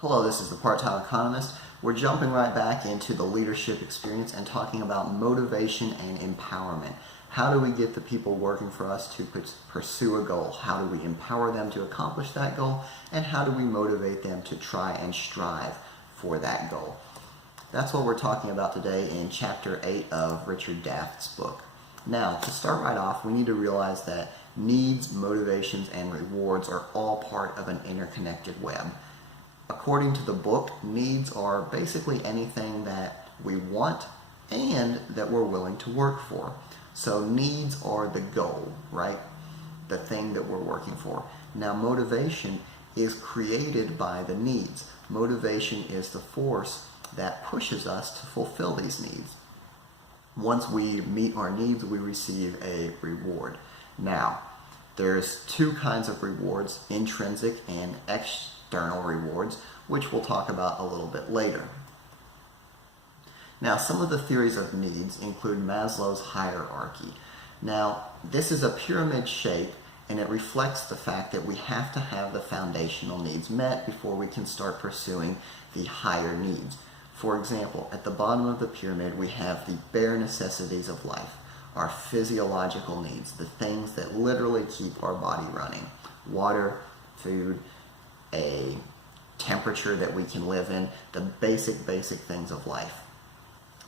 Hello, this is the Part-Time Economist. We're jumping right back into the leadership experience and talking about motivation and empowerment. How do we get the people working for us to pursue a goal? How do we empower them to accomplish that goal? And how do we motivate them to try and strive for that goal? That's what we're talking about today in Chapter 8 of Richard Daft's book. Now, to start right off, we need to realize that needs, motivations, and rewards are all part of an interconnected web. According to the book, needs are basically anything that we want and that we're willing to work for. So needs are the goal, right? The thing that we're working for. Now, motivation is created by the needs. Motivation is the force that pushes us to fulfill these needs. Once we meet our needs, we receive a reward. Now, there's two kinds of rewards, intrinsic and external rewards, which we'll talk about a little bit later. Now, some of the theories of needs include Maslow's hierarchy. Now, this is a pyramid shape, and it reflects the fact that we have to have the foundational needs met before we can start pursuing the higher needs. For example, at the bottom of the pyramid, we have the bare necessities of life, our physiological needs, the things that literally keep our body running. Water, food, a temperature that we can live in, the basic things of life.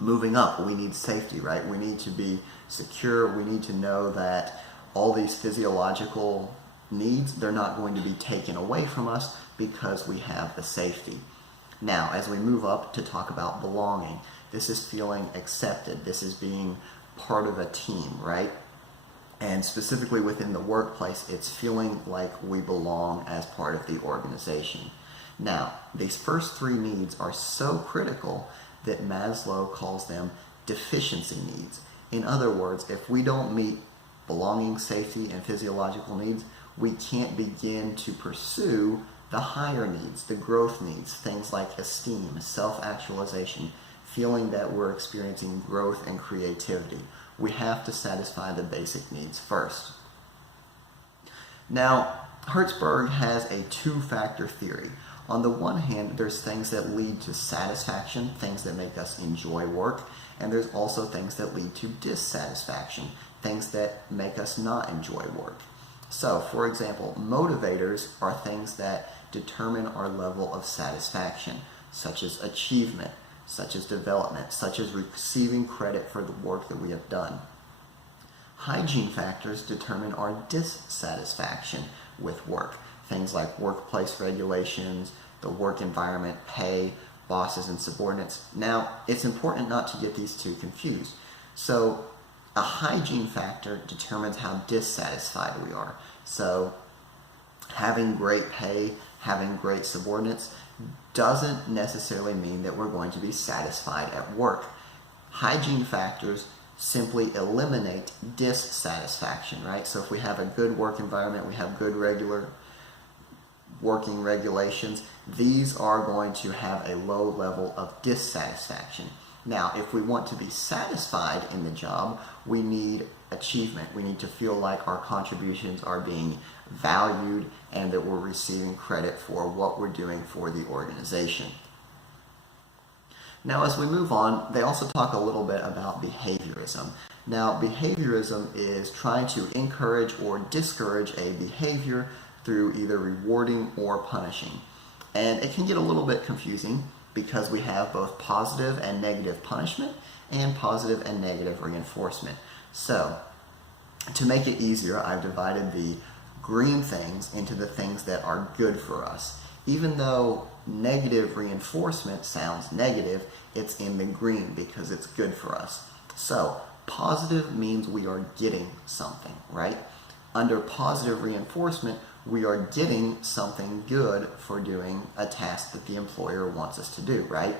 Moving up, we need safety, right? We need to be secure. We need to know that all these physiological needs, they're not going to be taken away from us because we have the safety. Now, as we move up to talk about belonging, this is feeling accepted. This is being part of a team, right? And specifically within the workplace, it's feeling like we belong as part of the organization. Now, these first three needs are so critical that Maslow calls them deficiency needs. In other words, if we don't meet belonging, safety, and physiological needs, we can't begin to pursue the higher needs, the growth needs, things like esteem, self-actualization, feeling that we're experiencing growth and creativity. We have to satisfy the basic needs first. Now, Herzberg has a two-factor theory. On the one hand, there's things that lead to satisfaction, things that make us enjoy work, and there's also things that lead to dissatisfaction, things that make us not enjoy work. So, for example, motivators are things that determine our level of satisfaction, such as achievement, such as development, such as receiving credit for the work that we have done. Hygiene factors determine our dissatisfaction with work. Things like workplace regulations, the work environment, pay, bosses and subordinates. Now, it's important not to get these two confused. So, a hygiene factor determines how dissatisfied we are. So, having great pay, having great subordinates doesn't necessarily mean that we're going to be satisfied at work. Hygiene factors simply eliminate dissatisfaction, right? So if we have a good work environment, we have good regular working regulations, these are going to have a low level of dissatisfaction. Now, if we want to be satisfied in the job, we need achievement. We need to feel like our contributions are being valued and that we're receiving credit for what we're doing for the organization. Now, as we move on, they also talk a little bit about behaviorism. Now, behaviorism is trying to encourage or discourage a behavior through either rewarding or punishing. And it can get a little bit confusing because we have both positive and negative punishment and positive and negative reinforcement. So, to make it easier, I've divided the green things into the things that are good for us. Even though negative reinforcement sounds negative, it's in the green because it's good for us. So, positive means we are getting something, right? Under positive reinforcement, we are getting something good for doing a task that the employer wants us to do, right?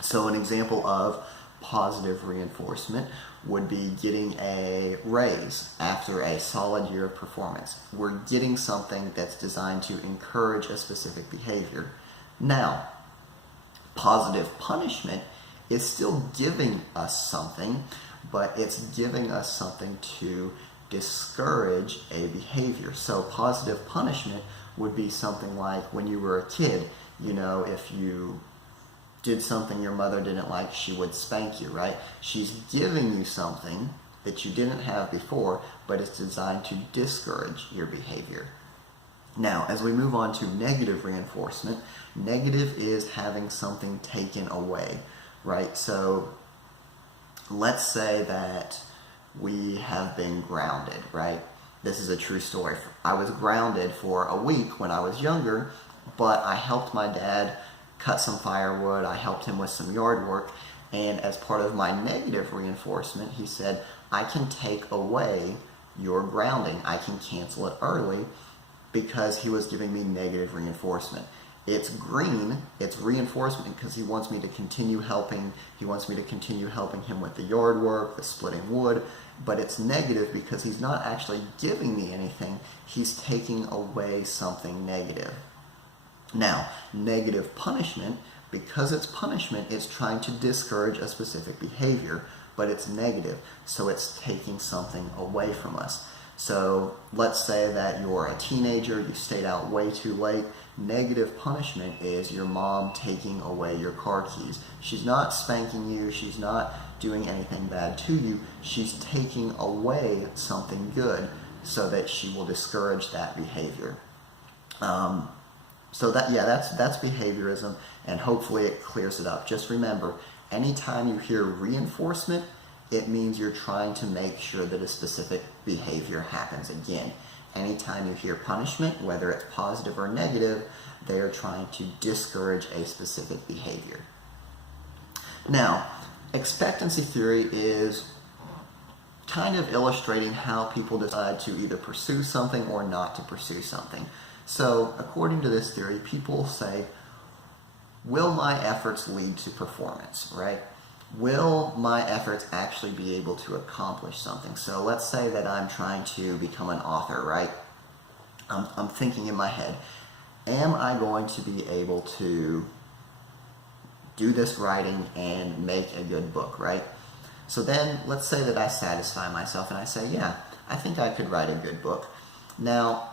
So an example of positive reinforcement would be getting a raise after a solid year of performance. We're getting something that's designed to encourage a specific behavior. Now, positive punishment is still giving us something, but it's giving us something to discourage a behavior. So positive punishment would be something like when you were a kid, You know, if you did something your mother didn't like, she would spank you, right? She's giving you something that you didn't have before, but it's designed to discourage your behavior. Now, as we move on to negative reinforcement, negative is having something taken away, right? So let's say that we have been grounded, right? This is a true story. I was grounded for a week when I was younger, but I helped my dad cut some firewood, I helped him with some yard work, and as part of my negative reinforcement, he said, I can take away your grounding. I can cancel it early, because he was giving me negative reinforcement. It's green, it's reinforcement because he wants me to continue helping. He wants me to continue helping him with the yard work, the splitting wood, but it's negative because he's not actually giving me anything. He's taking away something negative. Now, negative punishment, because it's punishment, it's trying to discourage a specific behavior, but it's negative, so it's taking something away from us. So let's say that you're a teenager, you stayed out way too late. Negative punishment is your mom taking away your car keys. She's not spanking you, she's not doing anything bad to you, she's taking away something good so that she will discourage that behavior. So that's behaviorism, and hopefully it clears it up. Just remember, anytime you hear reinforcement, it means you're trying to make sure that a specific behavior happens again. Anytime you hear punishment, whether it's positive or negative, they are trying to discourage a specific behavior. Now, expectancy theory is kind of illustrating how people decide to either pursue something or not to pursue something. So, according to this theory, people say, will my efforts lead to performance, right? Will my efforts actually be able to accomplish something? So let's say that I'm trying to become an author, right? I'm thinking in my head, am I going to be able to do this writing and make a good book, right? So then let's say that I satisfy myself and I say, yeah, I think I could write a good book. Now,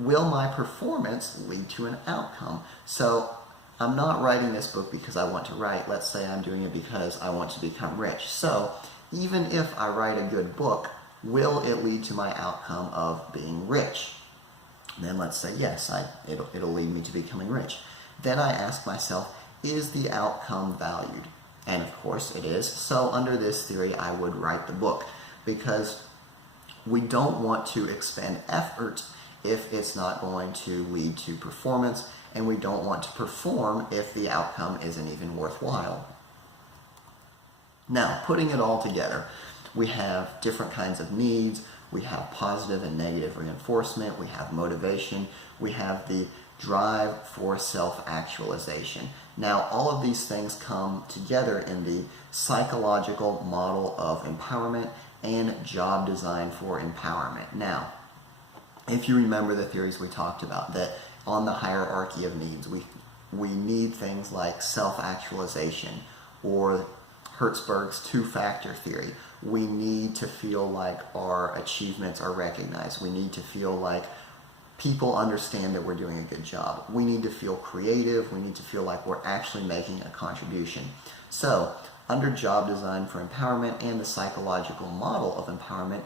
will my performance lead to an outcome? So I'm not writing this book because I want to write. Let's say I'm doing it because I want to become rich. So even if I write a good book, will it lead to my outcome of being rich? Then let's say yes, it'll lead me to becoming rich. Then I ask myself, is the outcome valued? And of course it is. So under this theory, I would write the book, because we don't want to expend effort if it's not going to lead to performance, and we don't want to perform if the outcome isn't even worthwhile. Now, putting it all together, we have different kinds of needs. We have positive and negative reinforcement. We have motivation. We have the drive for self-actualization. Now, all of these things come together in the psychological model of empowerment and job design for empowerment. Now, if you remember the theories we talked about, that on the hierarchy of needs, we need things like self-actualization, or Herzberg's two-factor theory. We need to feel like our achievements are recognized. We need to feel like people understand that we're doing a good job. We need to feel creative. We need to feel like we're actually making a contribution. So, under job design for empowerment and the psychological model of empowerment,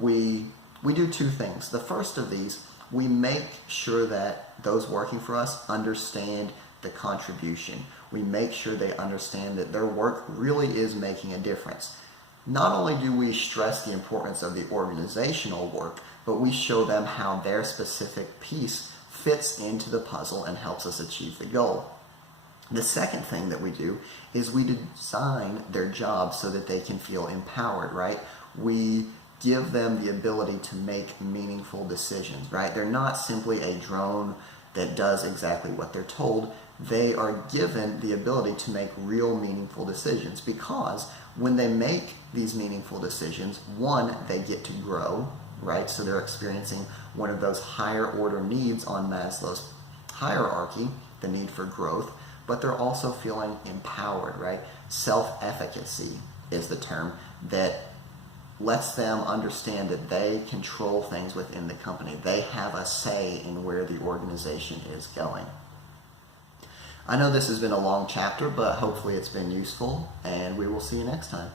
we do two things. The first of these, we make sure that those working for us understand the contribution. We make sure they understand that their work really is making a difference. Not only do we stress the importance of the organizational work, but we show them how their specific piece fits into the puzzle and helps us achieve the goal. The second thing that we do is we design their job so that they can feel empowered, right? We give them the ability to make meaningful decisions, right? They're not simply a drone that does exactly what they're told. They are given the ability to make real meaningful decisions, because when they make these meaningful decisions, one, they get to grow, right? So they're experiencing one of those higher order needs on Maslow's hierarchy, the need for growth, but they're also feeling empowered, right? Self-efficacy is the term that lets them understand that they control things within the company. They have a say in where the organization is going. I know this has been a long chapter, but hopefully it's been useful, and we will see you next time.